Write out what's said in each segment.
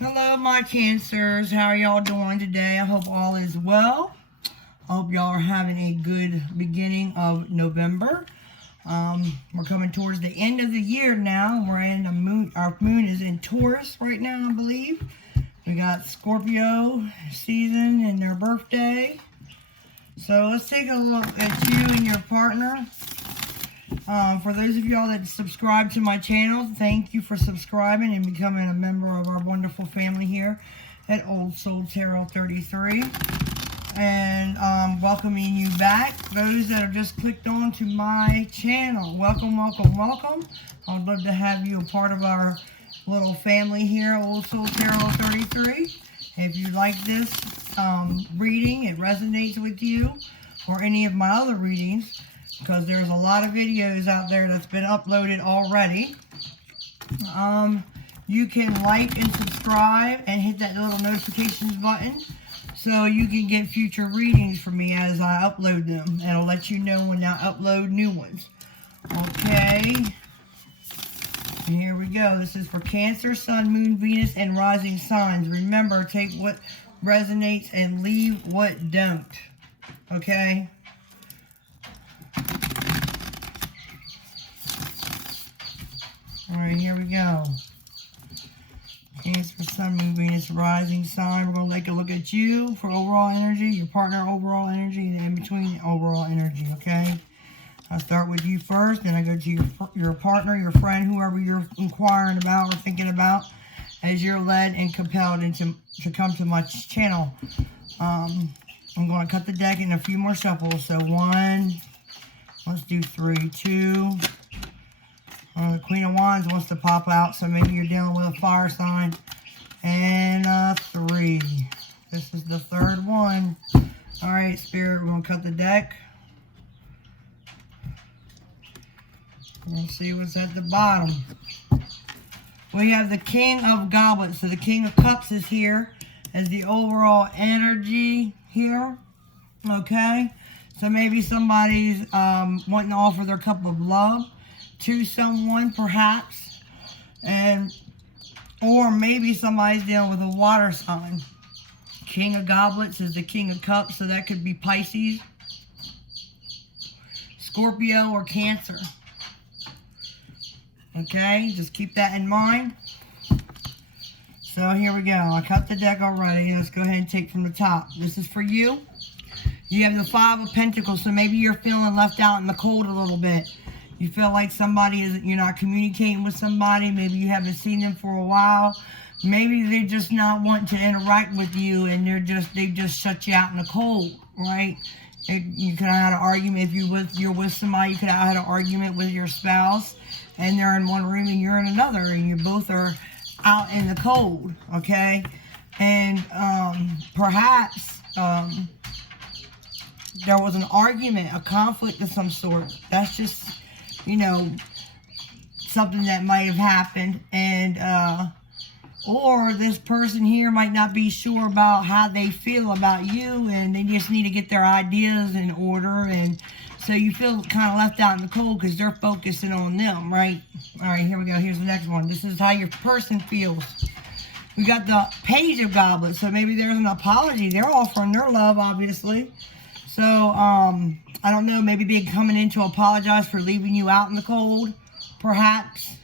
Hello, my Cancers. How are y'all doing today? I hope all is well. I hope y'all are having a good beginning of November. We're coming towards the end of the year now. We're in the moon. Our moon is in Taurus right now, I believe. We got Scorpio season and their birthday. So let's take a look at you and your partner. For those of y'all that subscribe to my channel, thank you for subscribing and becoming a member of our wonderful family here at Old Soul Tarot 33. And welcoming you back. Those that have just clicked on to my channel, welcome, welcome, welcome. I'd love to have you a part of our little family here, Old Soul Tarot 33. If you like this reading, it resonates with you, or any of my other readings, because there's a lot of videos out there that's been uploaded already. You can like and subscribe and hit that little notifications button so you can get future readings from me as I upload them. And I'll let you know when I upload new ones. Okay. And here we go. This is for Cancer, Sun, Moon, Venus, and rising signs. Remember, take what resonates and leave what don't. Okay? Alright, here we go. Cancer, Sun, Moon, Venus, rising sign. We're going to take a look at you for overall energy, your partner overall energy, and in between overall energy, okay? I'll start with you first, then I go to your partner, your friend, whoever you're inquiring about or thinking about, as you're led and compelled to come to my channel. I'm going to cut the deck in a few more shuffles. So 1, let's do 3, 2. The Queen of Wands wants to pop out, so maybe you're dealing with a fire sign. And 3. This is the third one. All right, Spirit, we're going to cut the deck. Let's see what's at the bottom. We have the King of Goblets. So the King of Cups is here as the overall energy here. Okay? So maybe somebody's wanting to offer their cup of love to someone, perhaps, or maybe somebody's dealing with a water sign. King of Goblets is the King of Cups, so that could be Pisces, Scorpio, or Cancer. Okay, just keep that in mind. So here we go. I cut the deck already. Let's go ahead and take from the top. This is for you. You have the Five of Pentacles, so maybe you're feeling left out in the cold a little bit. You feel like you're not communicating with somebody. Maybe you haven't seen them for a while. Maybe they just not want to interact with you, and they just shut you out in the cold, right? You could have had an argument if you're with somebody. You could have had an argument with your spouse, and they're in one room and you're in another, and you both are out in the cold, okay? And perhaps there was an argument, a conflict of some sort. That's just, something that might have happened. And or this person here might not be sure about how they feel about you, and they just need to get their ideas in order, and so you feel kind of left out in the cold because they're focusing on them, right? All right, here we go. Here's the next one. This is how your person feels. We got the Page of Goblets, so maybe there's an apology. They're offering their love, obviously. So, I don't know, maybe they're coming in to apologize for leaving you out in the cold, perhaps.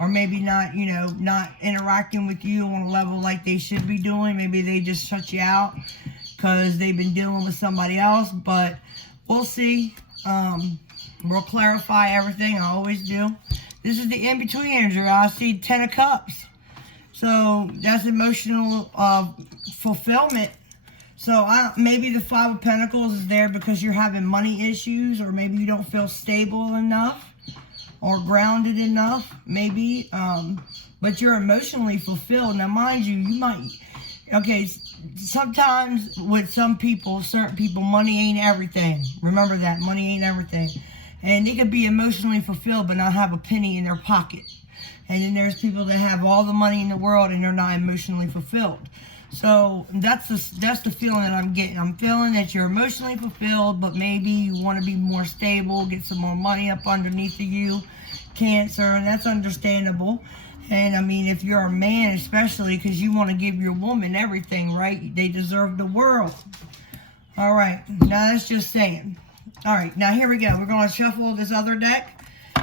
Or maybe not, not interacting with you on a level like they should be doing. Maybe they just shut you out because they've been dealing with somebody else. But we'll see. We'll clarify everything. I always do. This is the in-between energy. I see 10 of Cups. So that's emotional fulfillment. So maybe the Five of Pentacles is there because you're having money issues, or maybe you don't feel stable enough or grounded enough, maybe. But you're emotionally fulfilled. Now, mind you, sometimes with certain people, money ain't everything. Remember that, money ain't everything. And they could be emotionally fulfilled but not have a penny in their pocket. And then there's people that have all the money in the world and they're not emotionally fulfilled. So that's the feeling that I'm getting. I'm feeling that you're emotionally fulfilled, but maybe you want to be more stable, get some more money up underneath of you, Cancer, and that's understandable. And I mean, if you're a man, especially, because you want to give your woman everything, right? They deserve the world. All right, now that's just saying. All right, now here we go. We're going to shuffle this other deck.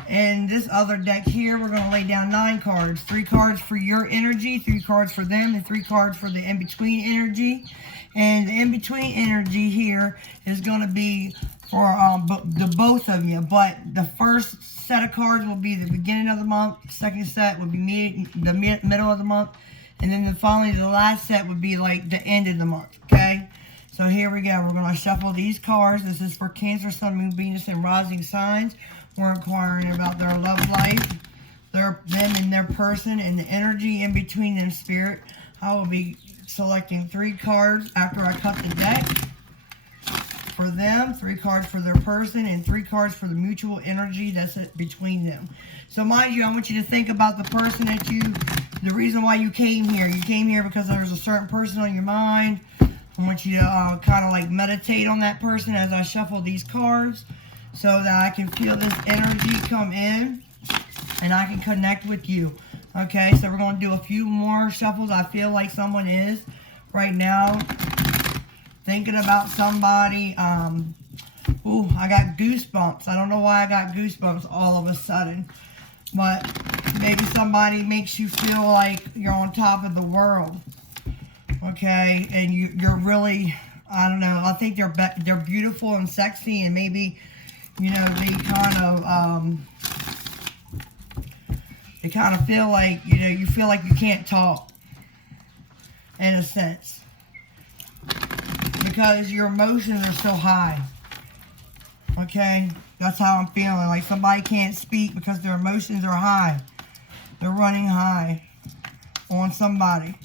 And this other deck here, we're going to lay down 9 cards. 3 cards for your energy, 3 cards for them, and 3 cards for the in-between energy. And the in-between energy here is going to be for the both of you. But the first set of cards will be the beginning of the month. The second set would be the middle of the month. And then finally, the last set would be like the end of the month, okay? So here we go. We're going to shuffle these cards. This is for Cancer, Sun, Moon, Venus, and rising signs. We're inquiring about their love life, them and their person, and the energy in between them, Spirit. I will be selecting 3 cards after I cut the deck for them, 3 cards for their person, and 3 cards for the mutual energy that's between them. So mind you, I want you to think about the person that the reason why you came here. You came here because there's a certain person on your mind. I want you to kind of like meditate on that person as I shuffle these cards, so that I can feel this energy come in and I can connect with you. Okay, so we're going to do a few more shuffles. I feel like someone is right now thinking about somebody. Ooh, I got goosebumps. I don't know why I got goosebumps all of a sudden. But maybe somebody makes you feel like you're on top of the world. Okay, and you're really, I don't know, I think they're beautiful and sexy, and maybe, you know, they kind of feel like, you know, you feel like you can't talk, in a sense, because your emotions are so high. Okay, that's how I'm feeling, like somebody can't speak because their emotions are high. They're running high on somebody.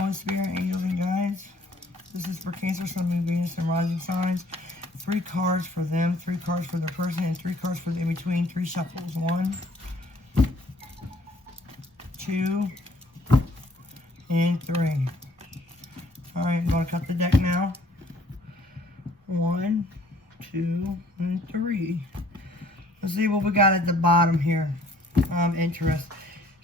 Holy Spirit, angels, and guides. This is for Cancer, Sun, Moon, Venus, and rising signs. 3 cards for them, 3 cards for their person, and 3 cards for the in-between. 3 shuffles. 1, 2, and 3. Alright, I'm going to cut the deck now. 1, 2, and 3. Let's see what we got at the bottom here. I'm interested.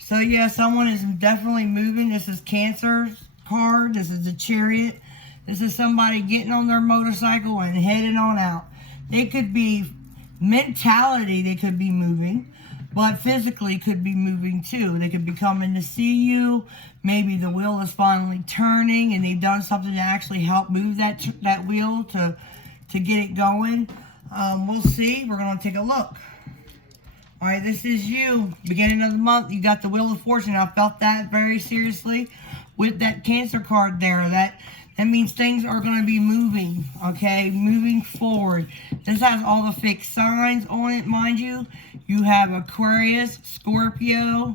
So yeah, someone is definitely moving. This is Cancer's card. This is the Chariot. This is somebody getting on their motorcycle and heading on out. They could be mentality, they could be moving, but physically could be moving too. They could be coming to see you. Maybe the wheel is finally turning and they've done something to actually help move that wheel to get it going. We'll see. We're going to take a look. All right, this is you. Beginning of the month, you got the Wheel of Fortune. I felt that very seriously with that Cancer card there. That means things are going to be moving, okay? Moving forward. This has all the fixed signs on it, mind you. You have Aquarius, Scorpio,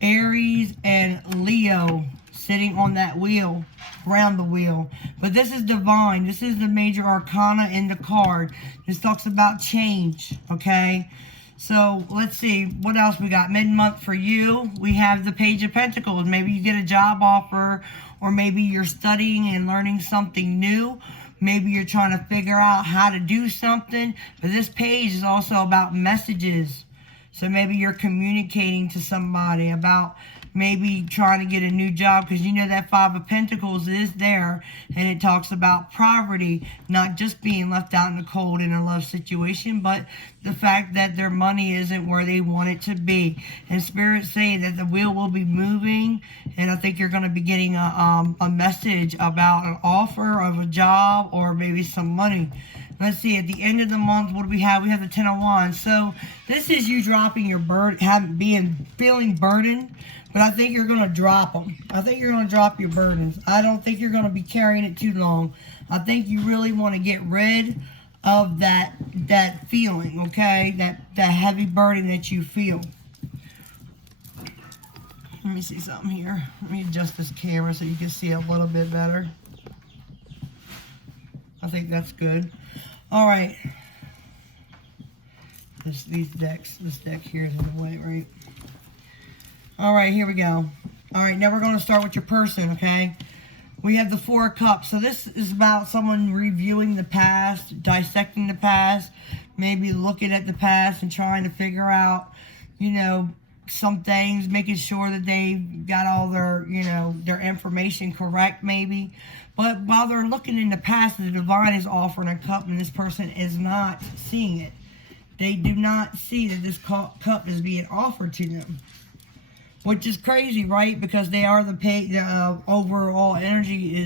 Aries, and Leo sitting on that wheel, around the wheel. But this is divine. This is the major arcana in the card. This talks about change, okay? So let's see what else we got. Mid-month for you, we have the Page of Pentacles. Maybe you get a job offer, or maybe you're studying and learning something new. Maybe you're trying to figure out how to do something. But this page is also about messages. So maybe you're communicating to somebody about maybe trying to get a new job, because you know that 5 of Pentacles is there, and it talks about poverty, not just being left out in the cold in a love situation, but the fact that their money isn't where they want it to be. And Spirit's saying that the wheel will be moving, and I think you're going to be getting a message about an offer of a job or maybe some money. Let's see, at the end of the month, what do we have? We have the 10 of Wands. So this is you dropping your feeling burdened, but I think you're going to drop them. I think you're going to drop your burdens. I don't think you're going to be carrying it too long. I think you really want to get rid of that feeling, okay? That heavy burden that you feel. Let me see something here. Let me adjust this camera so you can see a little bit better. I think that's good. All right. This deck here is in the way, right? All right, here we go. All right, now we're going to start with your person, okay? We have the 4 of Cups. So this is about someone reviewing the past, dissecting the past, maybe looking at the past and trying to figure out, you know, some things, making sure that they got all their, their information correct maybe. But while they're looking in the past, the divine is offering a cup and this person is not seeing it. They do not see that this cup is being offered to them. Which is crazy, right? Because they are the overall energy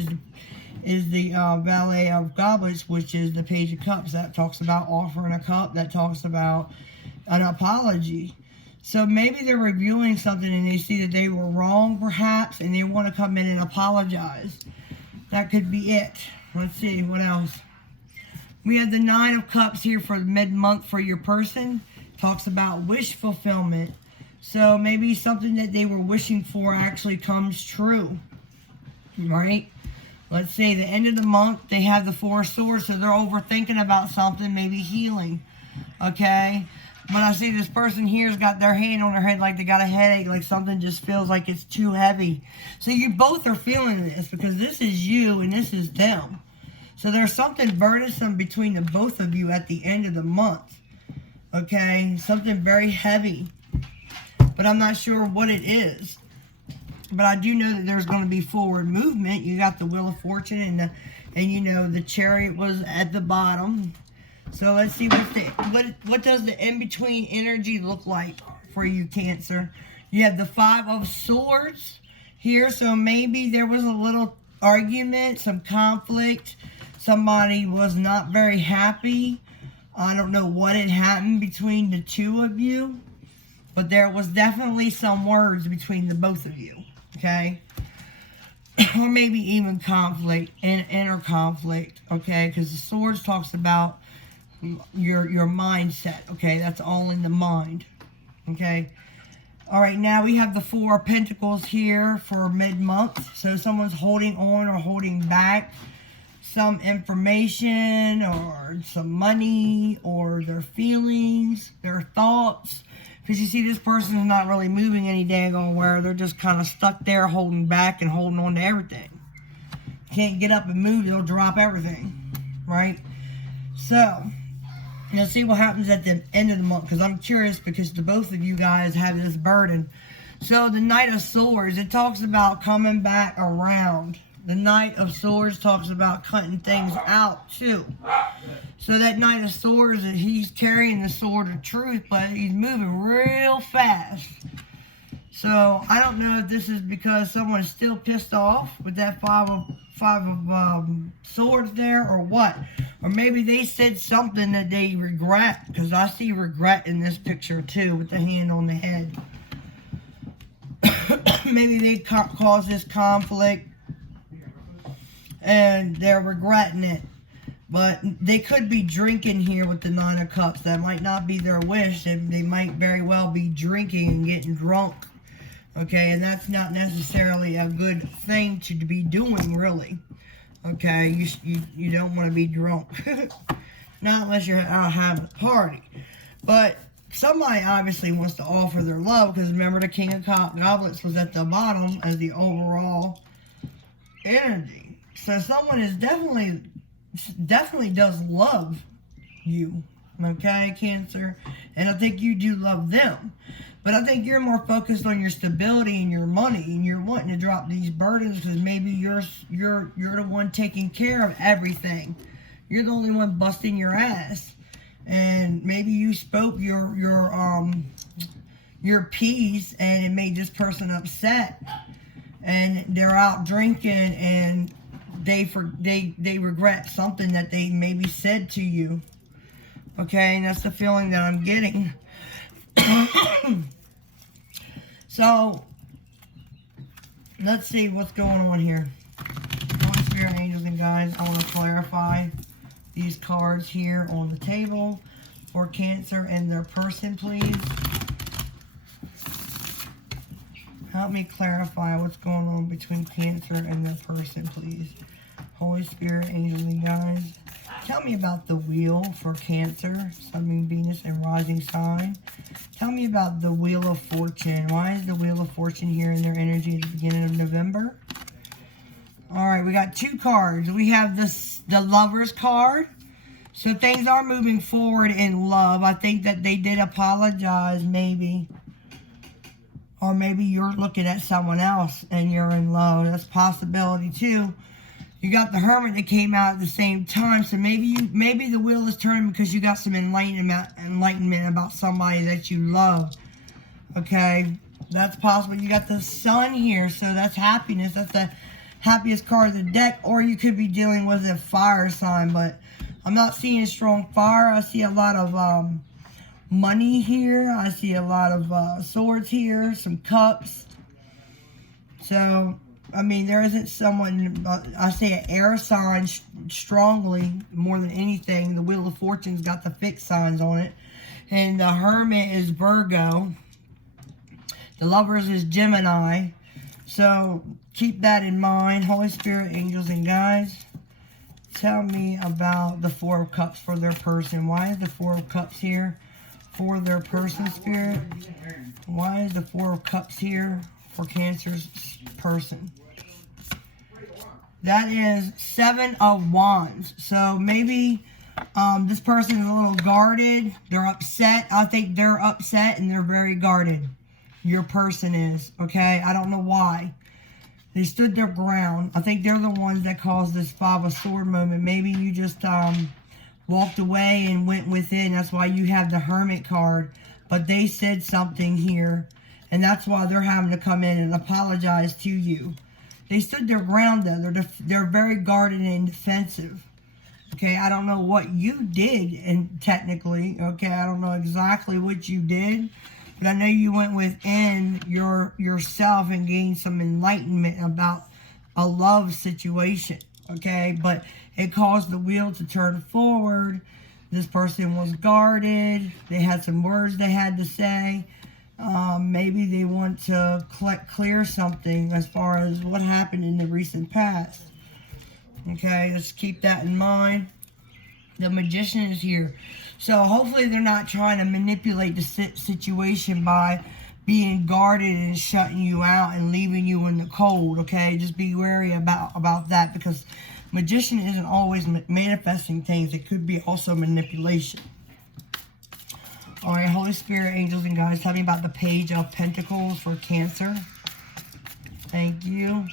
is the Valet of Goblets, which is the Page of Cups. That talks about offering a cup. That talks about an apology. So maybe they're reviewing something and they see that they were wrong, perhaps, and they want to come in and apologize. That could be it. Let's see, what else? We have the Nine of Cups here for mid-month for your person. Talks about wish fulfillment. So maybe something that they were wishing for actually comes true, right? Let's say the end of the month, they have the Four of Swords, so they're overthinking about something, maybe healing, okay? But I see this person here's got their hand on their head like they got a headache, like something just feels like it's too heavy. So you both are feeling this because this is you and this is them. So there's something burdensome between the both of you at the end of the month, okay? Something very heavy. But I'm not sure what it is. But I do know that there's going to be forward movement. You got the Wheel of Fortune and the Chariot was at the bottom. So let's see what does the in-between energy look like for you, Cancer. You have the Five of Swords here. So maybe there was a little argument, some conflict. Somebody was not very happy. I don't know what had happened between the two of you. But there was definitely some words between the both of you, okay? Or maybe even conflict, inner conflict, okay? Because the Swords talks about your mindset, okay? That's all in the mind, okay? All right, now we have the Four of Pentacles here for mid-month. So someone's holding on or holding back some information or some money or their feelings, their thoughts. Because you see this person is not really moving any daggone where. They're just kind of stuck there holding back and holding on to everything. Can't get up and move, they'll drop everything. Right? So, let's see what happens at the end of the month. Because I'm curious because the both of you guys have this burden. So, the Knight of Swords, it talks about coming back around. The Knight of Swords talks about cutting things out too. So that Knight of Swords, he's carrying the sword of truth, but he's moving real fast. So I don't know if this is because someone is still pissed off with that five of swords there or what. Or maybe they said something that they regret, because I see regret in this picture too with the hand on the head. Maybe they caused this conflict and they're regretting it. But they could be drinking here with the Nine of Cups. That might not be their wish. They might very well be drinking and getting drunk. Okay, and that's not necessarily a good thing to be doing, really. Okay, you don't want to be drunk. Not unless you're out having a party. But somebody obviously wants to offer their love, because remember the King of Goblets was at the bottom as the overall energy. So someone is definitely does love you, okay, Cancer, and I think you do love them, but I think you're more focused on your stability and your money, and you're wanting to drop these burdens because maybe you're the one taking care of everything. You're the only one busting your ass, and maybe you spoke your piece and it made this person upset, and they're out drinking and they regret something that they maybe said to you. Okay, and that's the feeling that I'm getting. So, let's see what's going on here. Holy Spirit, angels, and guides, I want to clarify these cards here on the table for Cancer and their person, please. Help me clarify what's going on between Cancer and their person, please. Holy Spirit, angels, and guides, tell me about the wheel for Cancer, Sun, Moon, Venus, and rising sign. Tell me about the Wheel of Fortune. Why is the Wheel of Fortune here in their energy at the beginning of November? Alright, we got two cards. We have the Lover's card. So things are moving forward in love. I think that they did apologize, maybe. Or maybe you're looking at someone else and you're in love. That's a possibility too. You got the Hermit that came out at the same time. So maybe the wheel is turning because you got some enlightenment about somebody that you love. Okay, that's possible. You got the Sun here, so that's happiness. That's the happiest card of the deck. Or you could be dealing with a fire sign, but I'm not seeing a strong fire. I see a lot of money here. I see a lot of swords here, some cups. So, I mean, there isn't someone, I say an air sign strongly more than anything. The Wheel of Fortune's got the fixed signs on it. And the Hermit is Virgo. The Lovers is Gemini. So, keep that in mind. Holy Spirit, angels, and guides, tell me about the Four of Cups for their person. Why is the Four of Cups here for their person, Spirit? Why is the Four of Cups here for Cancer's person? That is Seven of Wands. So maybe this person is a little guarded. They're upset. I think they're upset and they're very guarded. Your person is, okay? I don't know why. They stood their ground. I think they're the ones that caused this Five of Swords moment. Maybe you just walked away and went within. That's why you have the Hermit card. But they said something here. And that's why they're having to come in and apologize to you. They stood their ground, though. They're very guarded and defensive. Okay, I don't know what you did, and technically. Okay, I don't know exactly what you did. But I know you went within yourself and gained some enlightenment about a love situation. Okay, but it caused the wheel to turn forward. This person was guarded. They had some words they had to say. Maybe they want to clear something as far as what happened in the recent past. Okay, let's keep that in mind. The Magician is here. So hopefully they're not trying to manipulate the situation by being guarded and shutting you out and leaving you in the cold. Okay, just be wary about that, because Magician isn't always manifesting things. It could be also manipulation. All right, Holy Spirit, angels, and guides, tell me about the Page of Pentacles for Cancer. Thank you.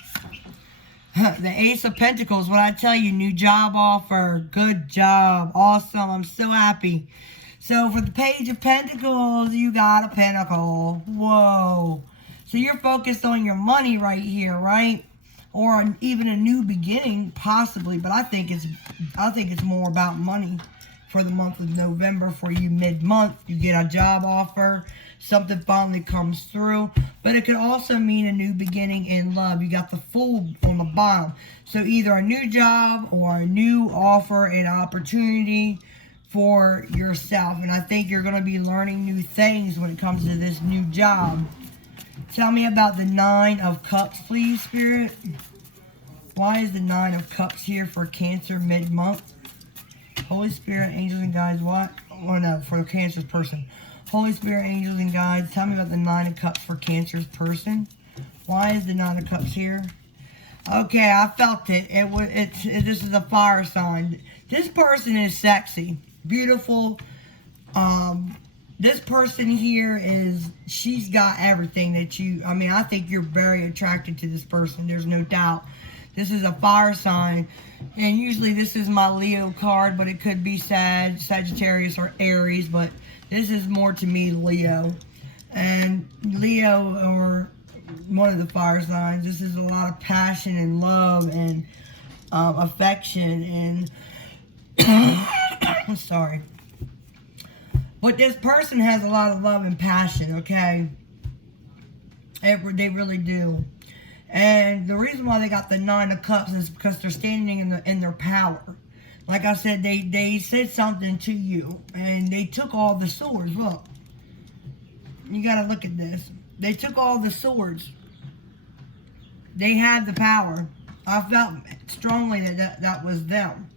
The Ace of Pentacles, what I tell you, new job offer, good job, awesome, I'm so happy. So for the Page of Pentacles, you got a pentacle. Whoa. So you're focused on your money right here, right? Or even a new beginning, possibly, but I think it's more about money. For the month of November, for you mid-month, you get a job offer, something finally comes through, but it could also mean a new beginning in love. You got the Fool on the bottom, so either a new job or a new offer and opportunity for yourself, and I think you're going to be learning new things when it comes to this new job. Tell me about the Nine of Cups, please, Spirit. Why is the Nine of Cups here for Cancer mid-month? Holy Spirit, angels, and guides, what? Oh, no, for the Cancer's person. Holy Spirit, angels, and guides, tell me about the Nine of Cups for Cancer's person. Why is the Nine of Cups here? Okay, I felt it. This is a fire sign. This person is sexy, beautiful. This person here she's got everything that I think you're very attracted to this person. There's no doubt. This is a fire sign. And usually this is my Leo card, but it could be Sagittarius, or Aries. But this is more to me Leo. And Leo, or one of the fire signs, this is a lot of passion and love and affection. And I'm sorry. But this person has a lot of love and passion, okay? They really do. And the reason why they got the Nine of Cups is because they're standing in their power. Like I said, they said something to you, and they took all the swords. Look, you got to look at this. They took all the swords. They had the power. I felt strongly that was them,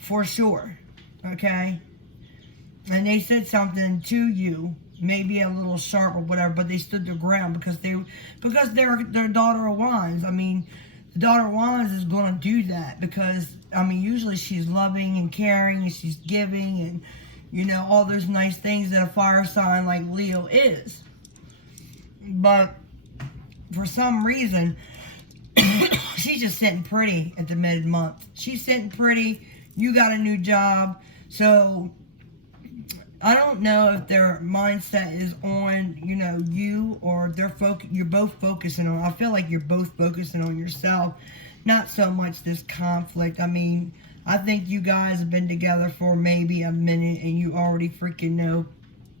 for sure. Okay, and they said something to you. Maybe a little sharp or whatever, but they stood their ground because they're Daughter of Wands. I mean, the Daughter of Wands is going to do that because, usually she's loving and caring and she's giving and, all those nice things that a fire sign like Leo is. But for some reason, she's just sitting pretty at the mid-month. She's sitting pretty. You got a new job. So I don't know if their mindset is on, you know, you, or you're both focusing on. I feel like you're both focusing on yourself, not so much this conflict. I mean, I think you guys have been together for maybe a minute and you already freaking know,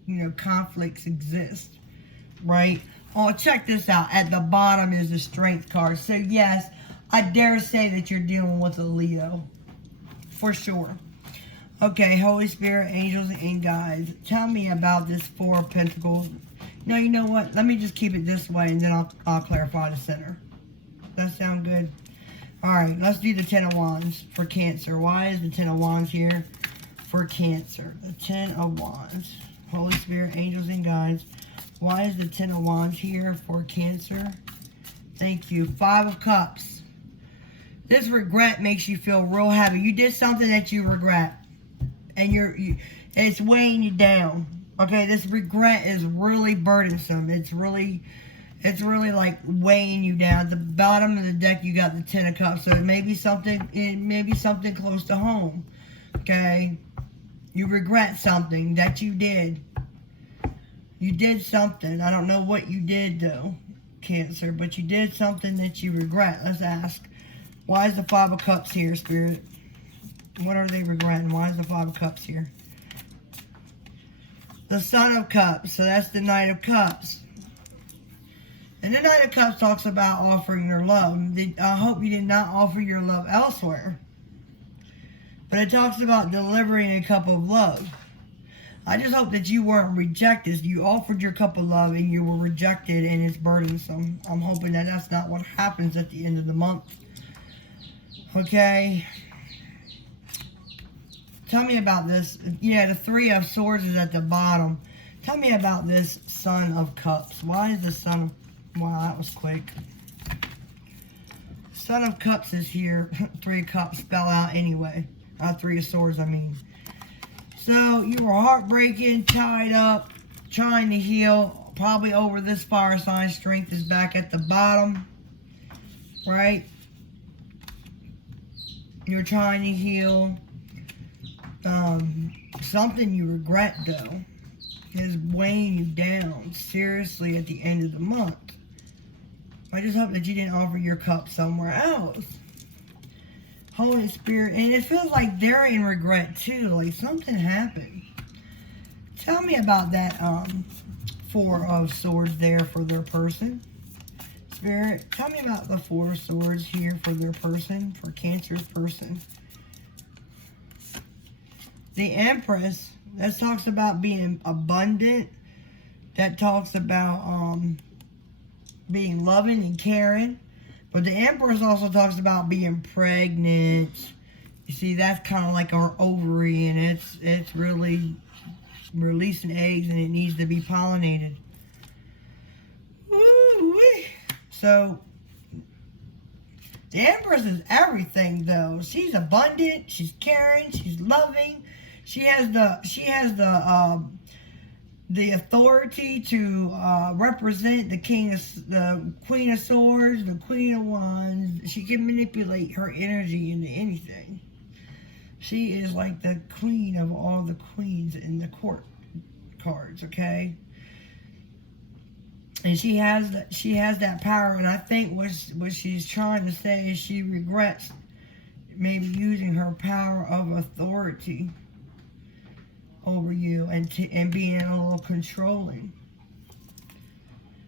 you know, conflicts exist, right? Oh, check this out. At the bottom is the Strength card. So yes, I dare say that you're dealing with a Leo, for sure. Okay, Holy Spirit, angels, and guides, tell me about this Four of Pentacles. No, you know what? Let me just keep it this way, and then I'll clarify the center. That sound good? All right, let's do the Ten of Wands for Cancer. Why is the Ten of Wands here for Cancer? The Ten of Wands. Holy Spirit, angels, and guides. Why is the Ten of Wands here for Cancer? Thank you. Five of Cups. This regret makes you feel real heavy. You did something that you regret. And it's weighing you down. Okay, this regret is really burdensome. It's really like weighing you down. At the bottom of the deck, you got the Ten of Cups. So it may be something close to home. Okay, you regret something that you did. You did something. I don't know what you did though, Cancer, but you did something that you regret. Let's ask. Why is the Five of Cups here, Spirit? What are they regretting? Why is the Five of Cups here? The Son of Cups. So that's the Knight of Cups. And the Knight of Cups talks about offering your love. I hope you did not offer your love elsewhere. But it talks about delivering a cup of love. I just hope that you weren't rejected. You offered your cup of love and you were rejected and it's burdensome. I'm hoping that that's not what happens at the end of the month. Okay. Tell me about this. Yeah, the Three of Swords is at the bottom. Tell me about this Son of Cups. Why is the Son of... Wow, that was quick. Son of Cups is here. Three of Cups spell out anyway. Three of Swords, I mean. So, you were heartbreaking, tied up, trying to heal. Probably over this fire sign. Strength is back at the bottom. Right? You're trying to heal. Something you regret though is weighing you down seriously at the end of the month. I just hope that you didn't offer your cup somewhere else. Holy Spirit, and it feels like they're in regret too, like something happened. Tell me about that Four of Swords there for their person. Spirit, tell me about the Four of Swords here for their person, for Cancer's person. The Empress, that talks about being abundant. That talks about being loving and caring. But the Empress also talks about being pregnant. You see, that's kind of like our ovary, and it's really releasing eggs, and it needs to be pollinated. Woo-wee. So, the Empress is everything, though. She's abundant. She's caring. She's loving. She has the authority to represent the Queen of Swords, the Queen of Wands. She can manipulate her energy into anything. She is like the queen of all the queens in the court cards, okay? And she has that power, and I think what she's trying to say is she regrets maybe using her power of authority over you and being a little controlling.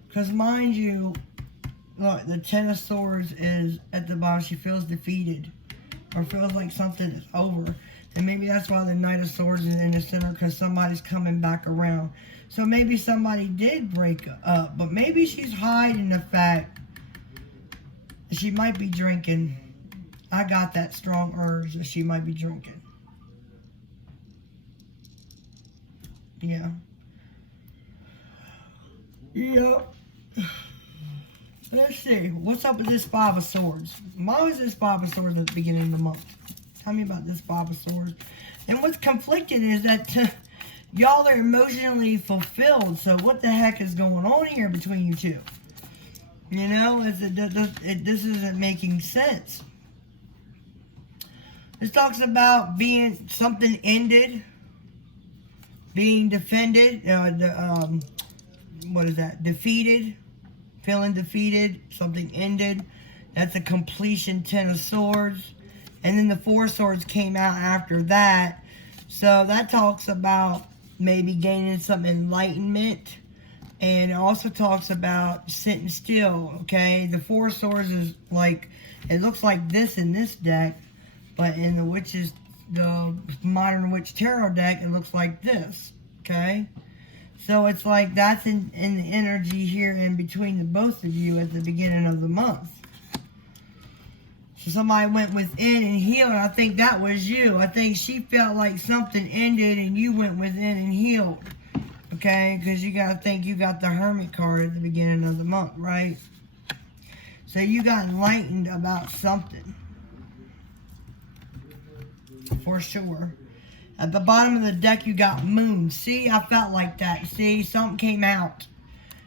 Because mind you, look, the Ten of Swords is at the bottom. She feels defeated or feels like something is over. And maybe that's why the Knight of Swords is in the center, because somebody's coming back around. So maybe somebody did break up, but maybe she's hiding the fact that she might be drinking. I got that strong urge that she might be drinking. Yeah. Yep. Let's see. What's up with this Five of Swords? Why was this Five of Swords at the beginning of the month? Tell me about this Five of Swords. And what's conflicting is that y'all are emotionally fulfilled. So what the heck is going on here between you two? You know, this isn't making sense. This talks about being something ended, being defended, what is that? Defeated, feeling defeated, something ended. That's a completion, 10 of swords. And then the 4 of swords came out after that. So that talks about maybe gaining some enlightenment. And it also talks about sitting still, okay? The 4 of swords is like, it looks like this in this deck. But in the Modern Witch Tarot deck, it looks like this, okay? So it's like that's in the energy here in between the both of you at the beginning of the month. So somebody went within and healed. I think that was you. I think she felt like something ended and you went within and healed. Okay? Because you got to think you got the Hermit card at the beginning of the month, right? So you got enlightened about something. For sure. At the bottom of the deck, you got Moon. See, I felt like that. See, something came out.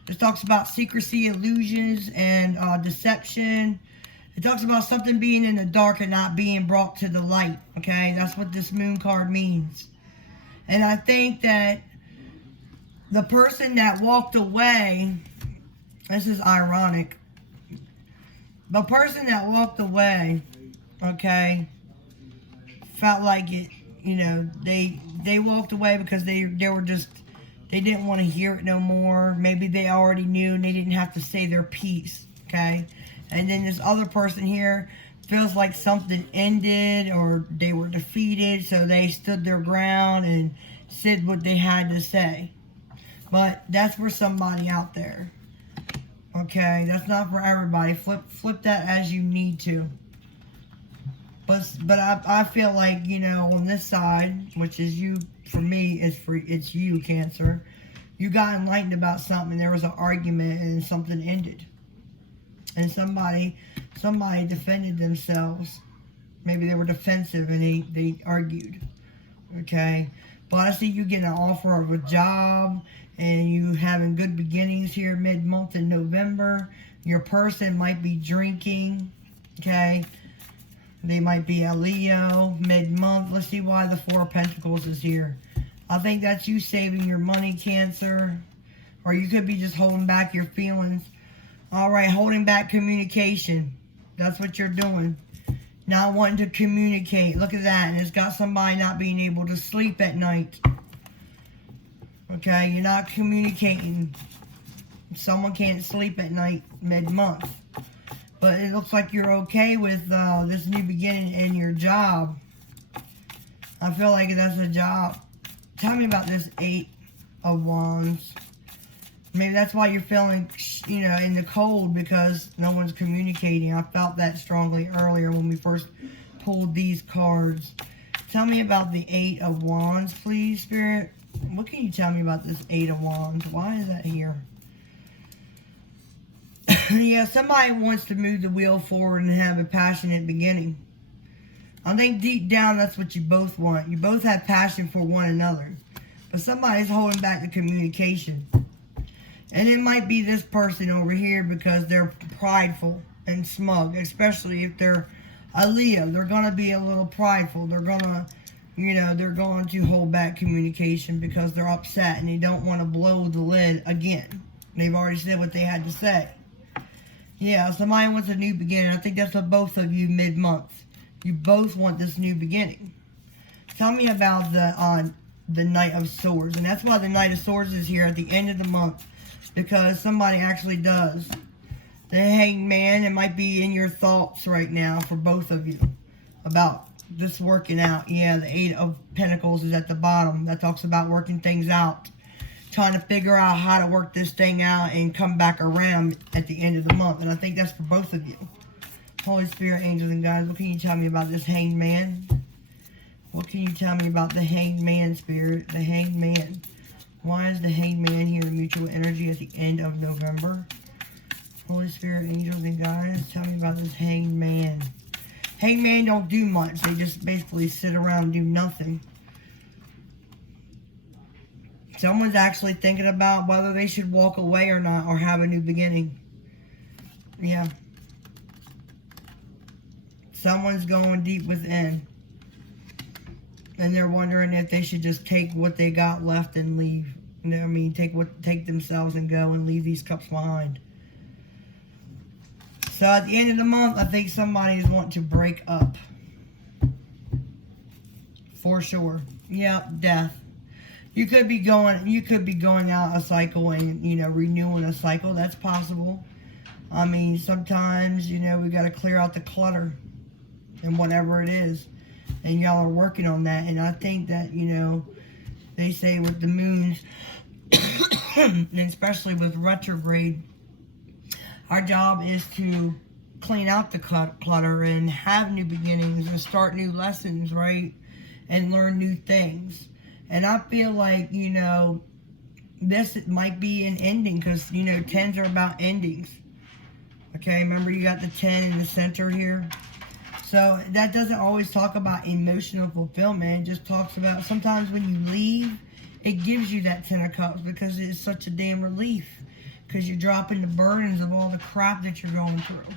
This talks about secrecy, illusions, and deception. It talks about something being in the dark and not being brought to the light. Okay, that's what this Moon card means. And I think that the person that walked away, this is ironic. The person that walked away, okay, felt like it, you know, they walked away because they were just, they didn't want to hear it no more. Maybe they already knew and they didn't have to say their piece, okay? And then this other person here feels like something ended or they were defeated, so they stood their ground and said what they had to say. But that's for somebody out there, okay? That's not for everybody. Flip that as you need to. But I feel like, you know, on this side, which is you, for me, it's you, Cancer. You got enlightened about something. There was an argument and something ended. And somebody defended themselves. Maybe they were defensive and they argued. Okay? But I see you getting an offer of a job and you having good beginnings here mid-month in November. Your person might be drinking. Okay? They might be a Leo mid-month. Let's see why the 4 of Pentacles is here. I think that's you saving your money, Cancer. Or you could be just holding back your feelings. Alright, holding back communication. That's what you're doing. Not wanting to communicate. Look at that. And it's got somebody not being able to sleep at night. Okay, you're not communicating. Someone can't sleep at night mid-month. But it looks like you're okay with this new beginning in your job. I feel like that's a job. Tell me about this 8 of Wands. Maybe that's why you're feeling, you know, in the cold because no one's communicating. I felt that strongly earlier when we first pulled these cards. Tell me about the 8 of Wands, please, Spirit. What can you tell me about this 8 of Wands? Why is that here? Yeah, somebody wants to move the wheel forward and have a passionate beginning. I think deep down that's what you both want. You both have passion for one another. But somebody's holding back the communication. And it might be this person over here because they're prideful and smug. Especially if they're a Leo. They're going to be a little prideful. They're going to, you know, they're going to hold back communication because they're upset and they don't want to blow the lid again. They've already said what they had to say. Yeah, somebody wants a new beginning. I think that's for both of you mid-month. You both want this new beginning. Tell me about the Knight of Swords. And that's why the Knight of Swords is here at the end of the month. Because somebody actually does. The Hanged Man, it might be in your thoughts right now for both of you. About this working out. Yeah, the 8 of Pentacles is at the bottom. That talks about working things out. Trying to figure out how to work this thing out and come back around at the end of the month. And I think that's for both of you. Holy Spirit, angels, and guides, what can you tell me about this Hanged Man? What can you tell me about the Hanged Man, Spirit? The Hanged Man. Why is the Hanged Man here in mutual energy at the end of November? Holy Spirit, angels, and guides, tell me about this Hanged Man. Hanged Man don't do much. They just basically sit around and do nothing. Someone's actually thinking about whether they should walk away or not, or have a new beginning. Yeah. Someone's going deep within. And they're wondering if they should just take what they got left and leave. You know what I mean? Take themselves and go and leave these cups behind. So at the end of the month, I think somebody's wanting to break up. For sure. Yep, death. You could be going out a cycle and, you know, renewing a cycle. That's possible. I mean, sometimes, you know, we got to clear out the clutter and whatever it is. And y'all are working on that. And I think that, you know, they say with the moons, and especially with retrograde, our job is to clean out the clutter and have new beginnings and start new lessons, right? And learn new things. And I feel like, you know, this might be an ending because, you know, 10s are about endings. Okay, remember you got the 10 in the center here? So that doesn't always talk about emotional fulfillment. It just talks about sometimes when you leave, it gives you that 10 of cups because it's such a damn relief. Because you're dropping the burdens of all the crap that you're going through.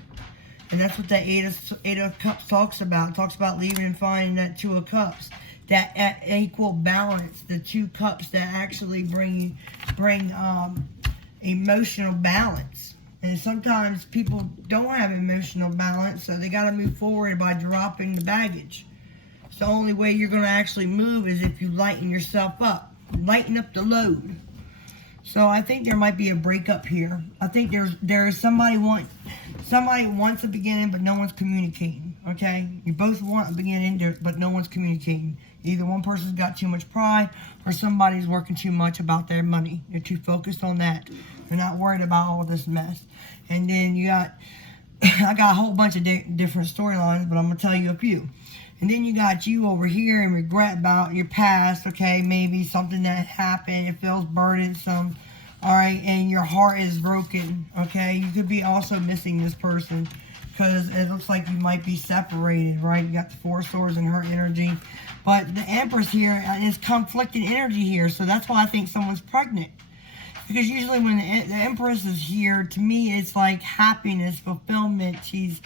And that's what that eight of cups talks about. It talks about leaving and finding that 2 of cups. That equal balance, the 2 cups that actually bring emotional balance. And sometimes people don't have emotional balance, so they got to move forward by dropping the baggage. It's the only way you're going to actually move is if you lighten yourself up. Lighten up the load. So I think there might be a breakup here. I think there's somebody wants a beginning, but no one's communicating. Okay, you both want a beginning, but no one's communicating. Either one person's got too much pride, or somebody's working too much about their money. They're too focused on that. They're not worried about all this mess. And then you got, I got a whole bunch of different storylines, but I'm gonna tell you a few. And then you got you over here and regret about your past, okay? Maybe something that happened, it feels burdensome, all right? And your heart is broken, okay? You could be also missing this person because it looks like you might be separated, right? You got the 4 swords in her energy. But the Empress here is conflicting energy here, so that's why I think someone's pregnant. Because usually when the Empress is here, to me, it's like happiness, fulfillment. She's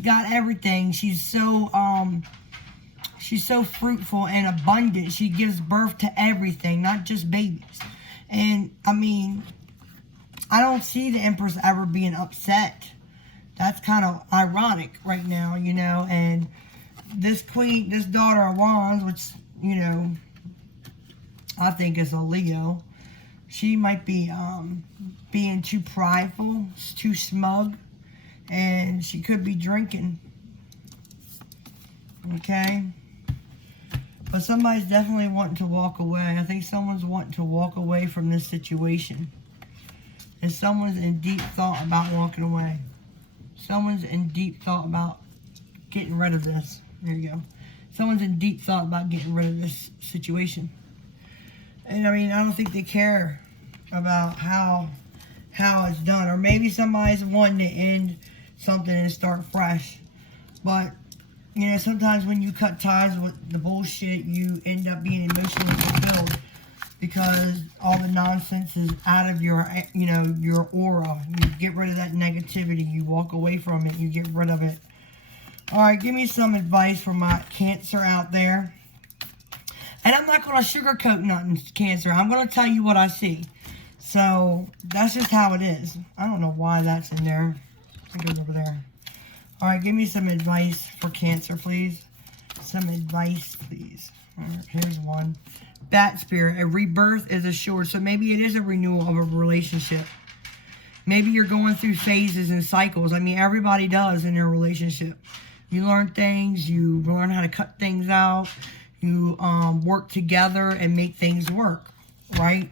got everything. She's so fruitful and abundant. She gives birth to everything, not just babies. And I mean, I don't see the Empress ever being upset. That's kind of ironic right now, you know. And this queen, this daughter of Wands, which, you know, I think is a Leo, she might be being too prideful, too smug. And she could be drinking. Okay? But somebody's definitely wanting to walk away. I think someone's wanting to walk away from this situation. And someone's in deep thought about walking away. Someone's in deep thought about getting rid of this. There you go. Someone's in deep thought about getting rid of this situation. And I mean, I don't think they care about how it's done. Or maybe somebody's wanting to end something and start fresh. But, you know, sometimes when you cut ties with the bullshit, you end up being emotionally fulfilled because all the nonsense is out of your, you know, your aura. You get rid of that negativity. You walk away from it. You get rid of it. All right, give me some advice for my Cancer out there. And I'm not going to sugarcoat nothing, Cancer. I'm going to tell you what I see. So, that's just how it is. I don't know why that's in there. It goes over there. All right, give me some advice for Cancer, please. Some advice, please. All right, here's one. Bat Spirit, a rebirth is assured. So maybe it is a renewal of a relationship. Maybe you're going through phases and cycles. I mean, everybody does in their relationship. You learn things. You learn how to cut things out. You work together and make things work, right?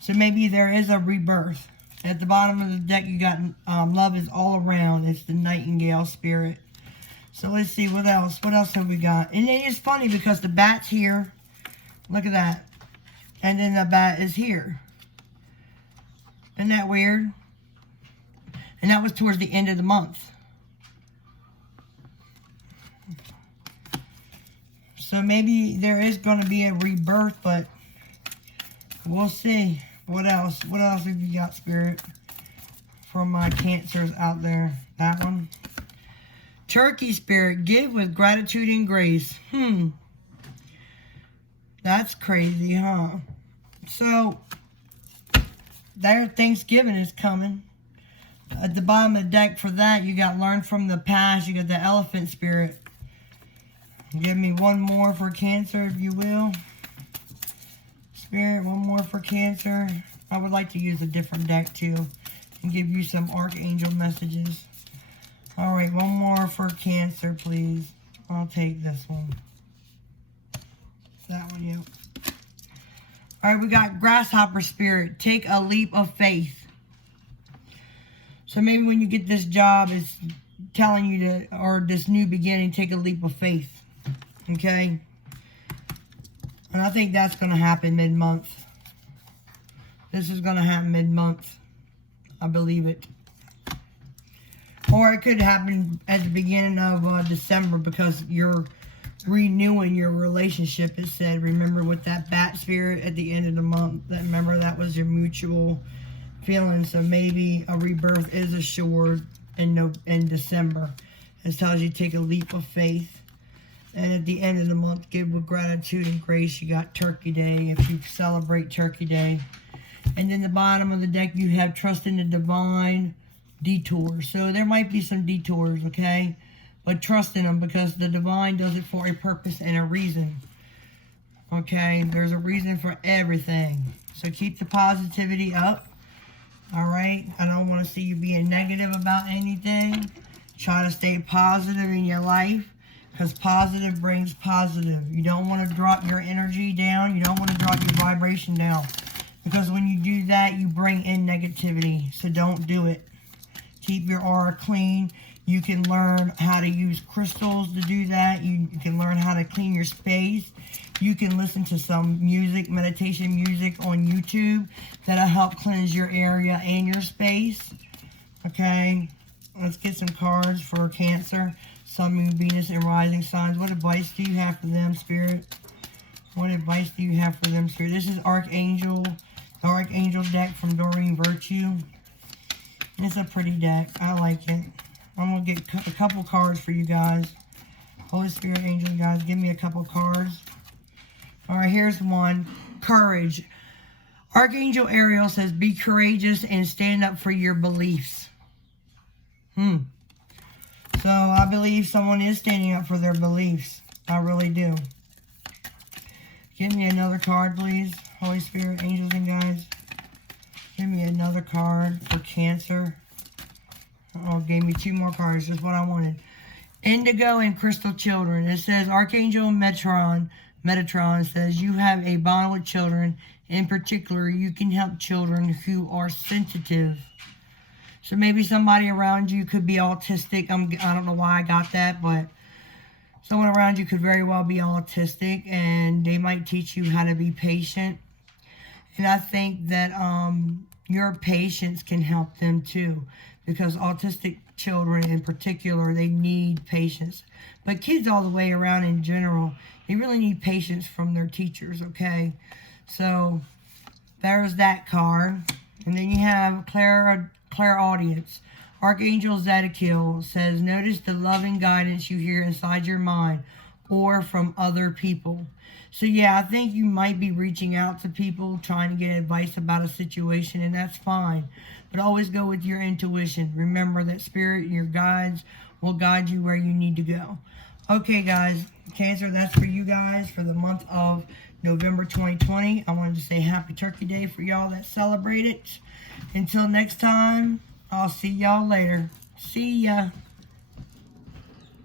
So maybe there is a rebirth. At the bottom of the deck, you got love is all around. It's the Nightingale Spirit. So let's see, what else? What else have we got? And it is funny because the bat's here. Look at that. And then the bat is here. Isn't that weird? And that was towards the end of the month. So maybe there is going to be a rebirth, but We'll see. What else? What else have you got, Spirit? From my Cancers out there. That one. Turkey, Spirit. Give with gratitude and grace. That's crazy, huh? So, their Thanksgiving is coming. At the bottom of the deck for that, you got learn from the past. You got the Elephant, Spirit. Give me one more for Cancer, if you will. Spirit, one more for Cancer. I would like to use a different deck, too, and give you some Archangel messages. All right, one more for Cancer, please. I'll take this one. That one, yeah. All right, we got Grasshopper, Spirit. Take a leap of faith. So maybe when you get this job, it's telling you to, or this new beginning, take a leap of faith. Okay? And I think that's going to happen mid-month. This is going to happen mid-month. I believe it. Or it could happen at the beginning of December because you're renewing your relationship. It said, remember with that bat, Spirit, at the end of the month. Remember that was your mutual feeling. So maybe a rebirth is assured in December. It tells you to take a leap of faith. And at the end of the month, give with gratitude and grace. You got Turkey Day, if you celebrate Turkey Day. And then the bottom of the deck, you have trust in the divine, detours. So there might be some detours, okay? But trust in them because the divine does it for a purpose and a reason. Okay? There's a reason for everything. So keep the positivity up. All right? I don't want to see you being negative about anything. Try to stay positive in your life. Because positive brings positive. You don't want to drop your energy down. You don't want to drop your vibration down. Because when you do that, you bring in negativity. So don't do it. Keep your aura clean. You can learn how to use crystals to do that. You can learn how to clean your space. You can listen to some music, meditation music on YouTube that'll help cleanse your area and your space. Okay. Let's get some cards for Cancer. Sun, Moon, Venus, and Rising signs. What advice do you have for them, Spirit? What advice do you have for them, Spirit? This is Archangel, the Archangel deck from Doreen Virtue. It's a pretty deck. I like it. I'm going to get a couple cards for you guys. Holy Spirit, angels, guys, give me a couple cards. All right, here's one. Courage. Archangel Ariel says, be courageous and stand up for your beliefs. So I believe someone is standing up for their beliefs. I really do. Give me another card, please. Holy Spirit, angels, and guides. Give me another card for Cancer. Oh, gave me two more cards. Just what I wanted. Indigo and Crystal Children. It says, Archangel Metatron says, you have a bond with children. In particular, you can help children who are sensitive. So maybe somebody around you could be autistic. I don't know why I got that, but someone around you could very well be autistic, and they might teach you how to be patient. And I think that your patience can help them too, because autistic children in particular, they need patience. But kids all the way around in general, they really need patience from their teachers, okay? So there's that card. And then you have Clairaudience. Archangel Zedekiel says, notice the loving guidance you hear inside your mind or from other people. So yeah, I think you might be reaching out to people trying to get advice about a situation, and that's fine. But always go with your intuition. Remember that Spirit, your guides, will guide you where you need to go. Okay, guys, Cancer, that's for you guys for the month of November 2020. I wanted to say Happy Turkey Day for y'all that celebrate it. Until next time, I'll see y'all later. See ya.